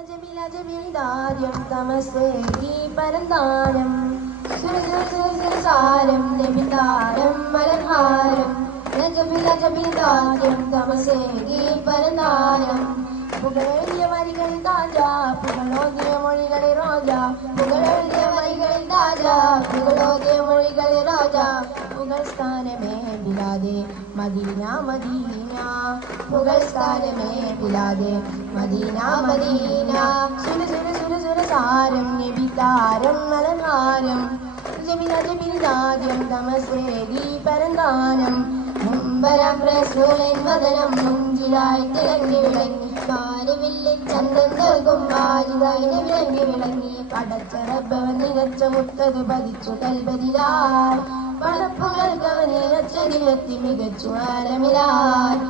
ജമിലാദ്യം തമസേകി പരന്താനം സുരസാരം നബിതാരം മലഹാരം ജമിലാദ്യം തമസേകി പരന്താനം പുകളെഴുതിയ വരികൾ താജ പുകളോതിയ മൊഴികളെ റോജ പുകളെഴുതിയ വരികൾ താജ പുകളോതിയ മൊഴികളെ റോജ പുകൾ സ്ഥാനമേ ബിലാദെ മദീന മദീന പുകൾ സ്ഥാനമേ ബിലാദെ മദീന മദീന സുരസാരം നബിതാരം മലഹാരം ജമിലാദ്യം തമസേകി പരന്താനം മുമ്പരം റസൂലിൻ വദനം മുഞ്ചിലായി തിളങ്ങി വിളങ്ങി മാരിവില്ലിൽ ചന്തം നൽകും മാരിതായി വിളങ്ങി വിളങ്ങി പടച്ചറബവൻ നികച്ച മുത്തത് പതിച്ചു കൽബതിലായി പടപ്പുകൾ കവനിരച്ചതിലെത്തി മികച്ചു ആലമിലായി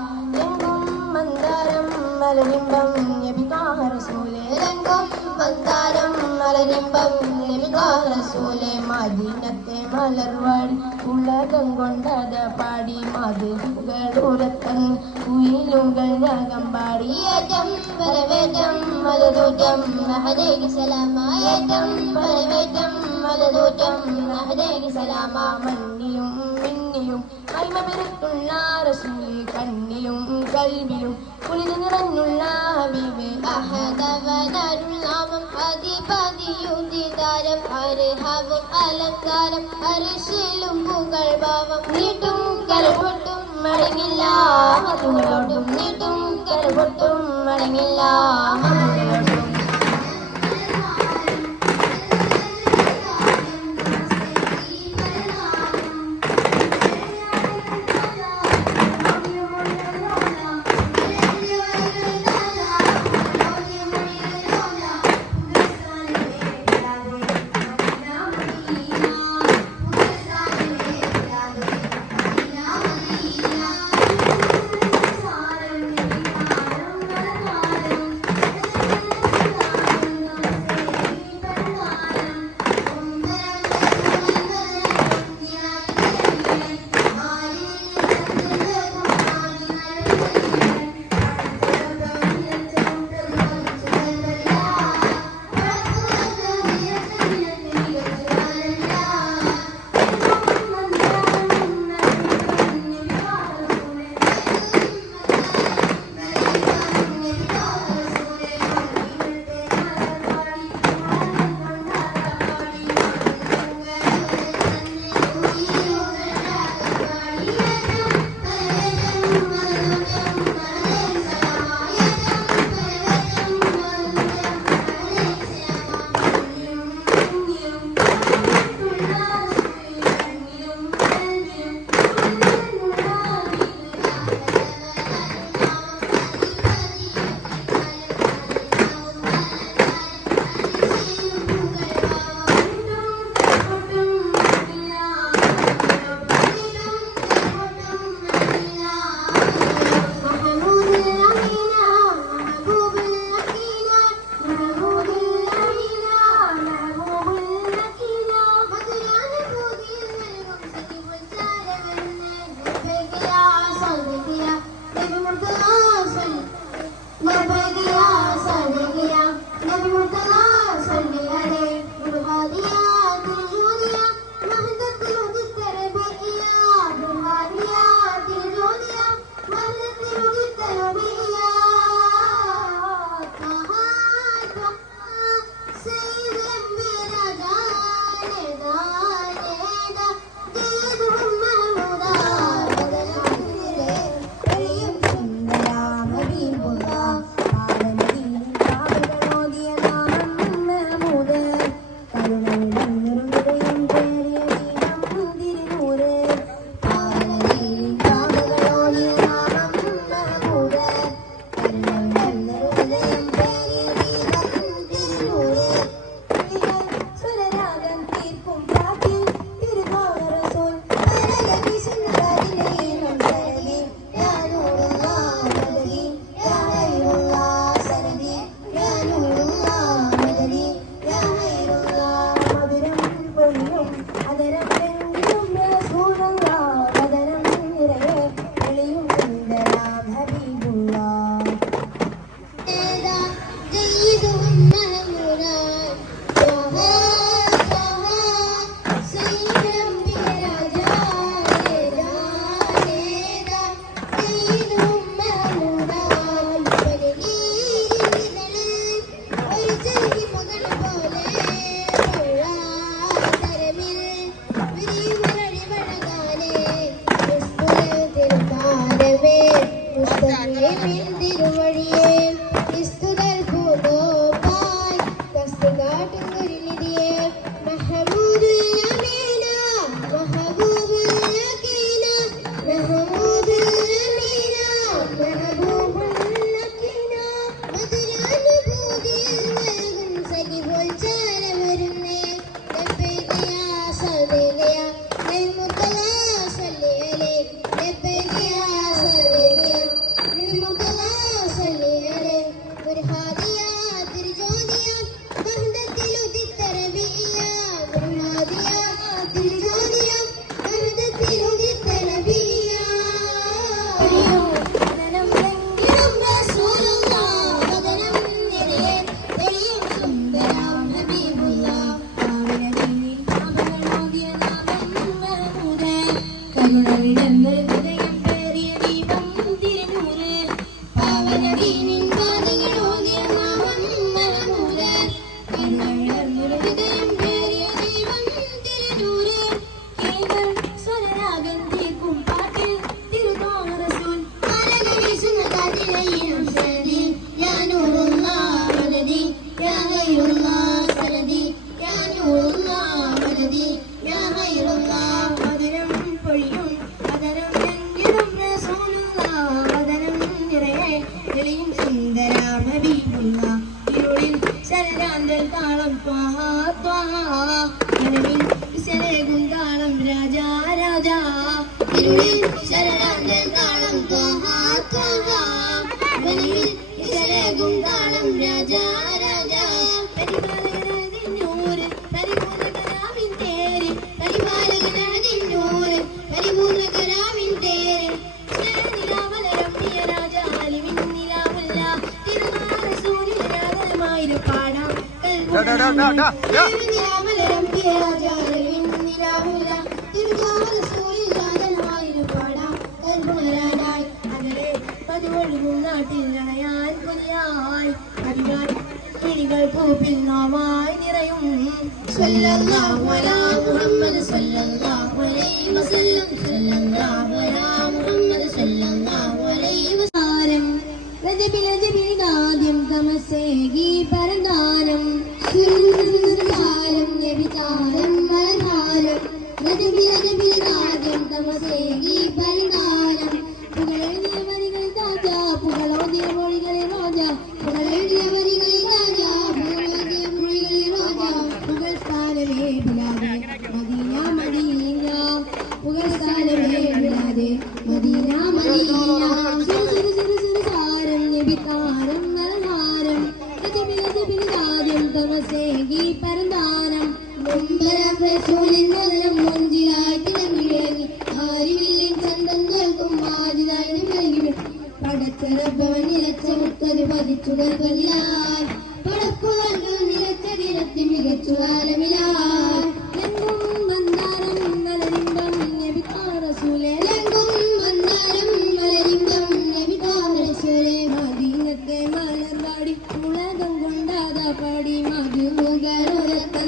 എങ്കും മന്ദാരം മലരിമ്പം നബിതാഹ റസൂലേ എങ്കും മന്ദാരം മലരിമ്പം നബിതാഹ റസൂലേ മദീനത്തെ മലർവാടി ഉലകം കൊണ്ടത പാടി മധുകളുരത്തൻ കുയിലുകൾ രാഗം പാടി ഏറ്റം പരവേറ്റം മലദൂറ്റം മഹദേകി സലാമായേറ്റം പരവേറ്റം മലദൂറ്റം മഹദേകി സലാമ മണ്ണിലും മിന്നിലും കൈമപിരത്തുള്ള റസൂലേ കണ്ണിലും കൽവിലും കുളിര് നിറഞ്ഞുള്ള ഹബീബേ അഹദവനരുളാമം അതിപതിയുദിതാരം അർഹവും അലങ്കാരം അരിശിലും പുകൾ ഭാവം നീട്ടും കരപൊട്ടും മടങ്ങില്ല മധുകളോട്ടും നീട്ടും കരപൊട്ടും മടങ്ങില്ല മധുകളോട്ടും താളം ത്വാഹ ത്വാഹ കനവിൽ ശരേകും താളം രാജാ രാജാ ഇരുളിൽ ശരണാന്തൽ താളം ത്വാഹ ത്വാഹ കനവിൽ ശരേകും താളം രാജാ രാജാ പരിപാലകനാദിന്നൂര് പരിപൂർണ്ണ കലാമിൻ തേര് പരിപാലകനാദിന്നൂര് പരിപൂർണ്ണ കലാമിൻ തേര് സ്നേഹനിലാവലരം പ്രിയ രാജാ അലിവിൻ നിലാവുല്ല തിരുനാരസൂലിൽ രാഗമായിരം പാടാം സ്നേഹനിലാവലരം പ്രിയ രാജാ അലിവിൻ നിലാവുല്ല തിരുനാരസൂലിൽ രാഗമായിരം പാടാം കൽപ്പുണരാനായി അകലെ പതിവൊഴുകും നാട്ടിൽ നണയാൻ കൊതിയായി അതിനായി കിളികൾ പൂപ്പിൽ നാമായി നിറയും സല്ലല്ലാഹു അലാ മുഹമ്മദ് സല്ലല്ലാഹു അലൈഹി വസല്ലം സല്ലല്ലാഹു അലാ മുഹമ്മദ് സല്ലല്ലാഹു അലൈഹി വസല്ലം രജബിൽ ആദ്യം തമസേകി പരന്താനം സുരസുരസുരസാരം നബിതാരം മലധാരം രജബിൽ ആദ്യം തമസേകി പരന്താനം പുകളെഴുതിയ വരികൾ താജാ പുകളോതിയ മൊഴികളിൽ രാജ പുകളെഴുതിയ വരികൾ രാജാ പുകളോതിയ മൊഴികളിൽ രാജ പുകൾ സ്ഥാനമേ ബിലാദേ മദീന മദീന പുകൾ സ്ഥാനമേ ബിലാദേ മദീന മദീന സുരസുരസുരസാരം നബിതാരം മലധാരം രജബിൽ ആദ്യം തമസേകി പരന്താനം മുമ്പരം റസൂലിൻ മദനം മുഞ്ചിലായി തിളങ്ങി ആരിവില്ലിൻ ചന്തം കേൾക്കും ആദിതായി നൽകി പടച്ചറപ്പവൻ നിലച്ച മുത്തത് പതിച്ചു കൽപ്പതിയായി പടപ്പുകൾ നിലച്ച ദിനത്തിൽ മികച്ചു കാലമിലായി എങ്കും മന്ദാരം മലരിമ്പം നബിതാറസൂലേ എങ്കും മന്ദാരം മലരിമ്പം നബിതാറസൂലേ മദീനത്തെ മലർവാടി മുളകം കൊണ്ടാതാ പാടി മധുമുഖരൊരത്തൻ